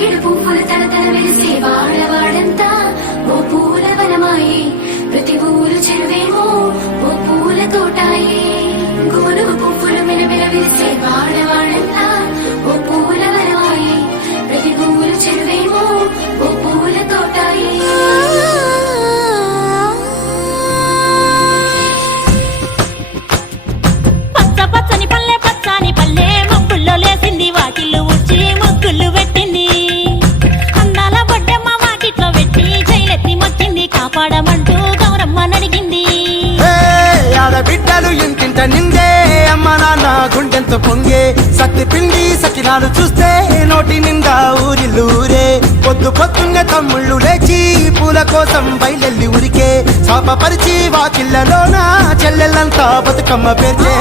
తంగిడు పువ్వుల తలతల వెలిసే వాడవాడంతా ఓ పూల వనమాయే ప్రతి ఊరు చెరువేమో ఓ పూల తోటాయే గునుగు పువ్వులు మెలమెల వెలిసే వాడవాడంతా ఓ పూల వనమాయే ప్రతి ఊరు చెరువేమో ఓ పూల తోటాయే పచ్చని పల్లె పచ్చని పల్లె మబ్బుల్లో లేసింది వాకిళ్ళు ఊడ్చి ముగ్గులు పెట్టింది అందాల బొడ్డమ్మ వాకిట్లో పెట్టి జైలెత్తి మొచ్చింది కాపాడమంటూ గౌరమ్మ నడిగింది ఆడబిడ్డలు ఇంటింట నిందే అమ్మ నాన్న గుండెంతో పొంగే సత్తి పిండి సకినాలు చూస్తే నోటి నిండా ఊరిల్లూరే పొద్దున్నే తమ్ముళ్ళు లేచి పూల కోసం బయలెల్లి ఉరికే శాపపరిచి వాకిళ్ళలోన చెల్లెళ్ళంతా బతుకమ్మ పేర్చే